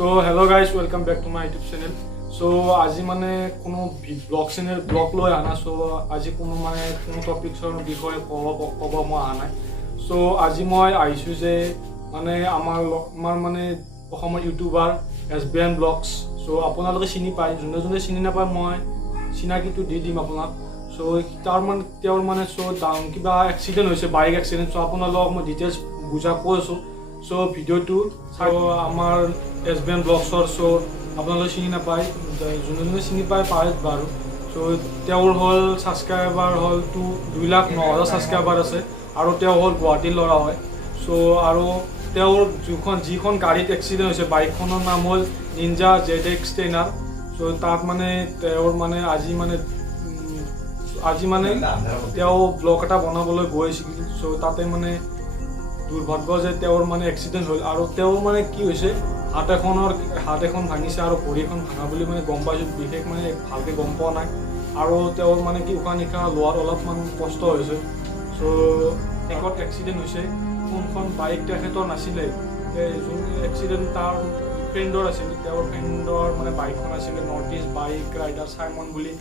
So hello guys, welcome back to my YouTube channel. So আজি মানে কোনো blog লৈ আনা so আজি কোনো মানে কোনো টপিকছৰ বিষয়ে ক'ব মই আহা নাই. So আজি মই আহিছোঁ যে মানে আমাৰ মানে অসমৰ ইউটিউবাৰ SBN ব্লগছ. So আপোনালোকে চিনি পায়, যোনে চিনি নাপায় মই চিনাকিটো দি দিম আপোনাক. So তেওঁৰ মানে কিবা এক্সিডেণ্ট হৈছে, বাইক এক্সিডেণ্ট. So আপোনালোকক মই ডিটেইলছ বুজা কৈ আছোঁ. So ভিডিঅ'টো আমাৰ SBN ব্লগছৰ আপোনালোকে চিনি নাপায়, যোনে চিনি পায় বাৰু. চ' তেওঁৰ হ'ল ছাবস্ক্ৰাইবাৰ হ'ল 2,09,000 ছাবস্ক্ৰাইবাৰ আছে আৰু তেওঁ হ'ল গুৱাহাটীৰ ল'ৰা হয়. চ' আৰু তেওঁৰ যিখন গাড়ীত এক্সিডেণ্ট হৈছে বাইকখনৰ নাম হ'ল নিঞ্জা ZX টেনাৰ. চ' তাত মানে তেওঁৰ মানে আজি মানে তেওঁ ব্লগ এটা বনাবলৈ গৈ আছিল. চ' তাতে মানে দুৰ্ভাগ্য যে তেওঁৰ মানে এক্সিডেণ্ট হ'ল আৰু তেওঁৰ মানে কি হৈছে হাত এখন ভাঙিছে আৰু ভৰি এখন ভাঙা বুলি মানে গম পাইছোঁ. বিশেষ মানে ভালকৈ গম পোৱা নাই আৰু তেওঁৰ মানে কি উশাহ নিশাহ লোৱাত অলপমান কষ্ট হৈছে. চ' একত এক্সিডেণ্ট হৈছে. কোনখন বাইক তেখেতৰ নাছিলে, যোন এক্সিডেণ্ট তাৰ ফ্ৰেণ্ডৰ আছিল. তেওঁৰ ফ্ৰেণ্ডৰ মানে বাইকখন আছিলে north east bike rider Simon বুলি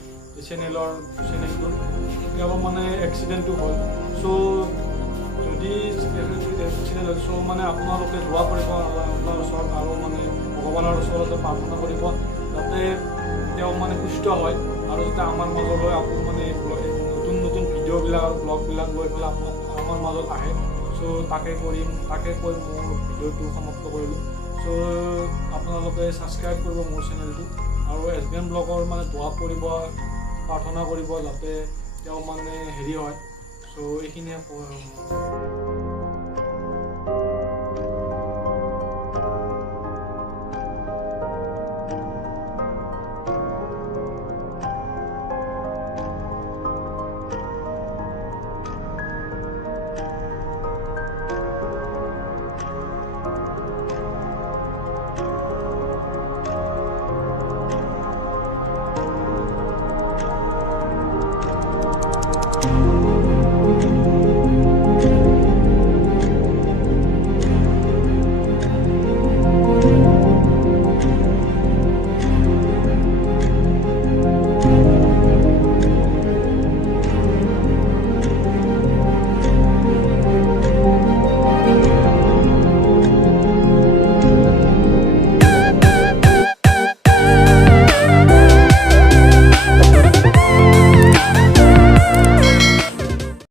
চেনেলটোৰ. তেওঁৰ মানে এক্সিডেণ্টটো হ'ল. চ' যদি এক্সিডেণ্ট হ'ল চ' মানে আপোনালোকে দোৱা কৰিব আপোনাৰ ওচৰত আৰু মানে ভগৱানৰ ওচৰতে প্ৰাৰ্থনা কৰিব যাতে তেওঁ মানে সুস্থ হয় আৰু যাতে আমাৰ মাজলৈ আকৌ মানে নতুন ভিডিঅ'বিলাক আৰু ব্লগবিলাক লৈ পেলাই আমাৰ মাজত আহে. চ' তাকে কৈ মোৰ ভিডিঅ'টো সমাপ্ত কৰিলোঁ. চ' আপোনালোকে ছাবস্ক্ৰাইব কৰিব মোৰ চেনেলটো আৰু SBN ব্লগৰ মানে দোৱা কৰিব, প্ৰাৰ্থনা কৰিব যাতে তেওঁ মানে হেৰি হয়. চ' এইখিনিয়ে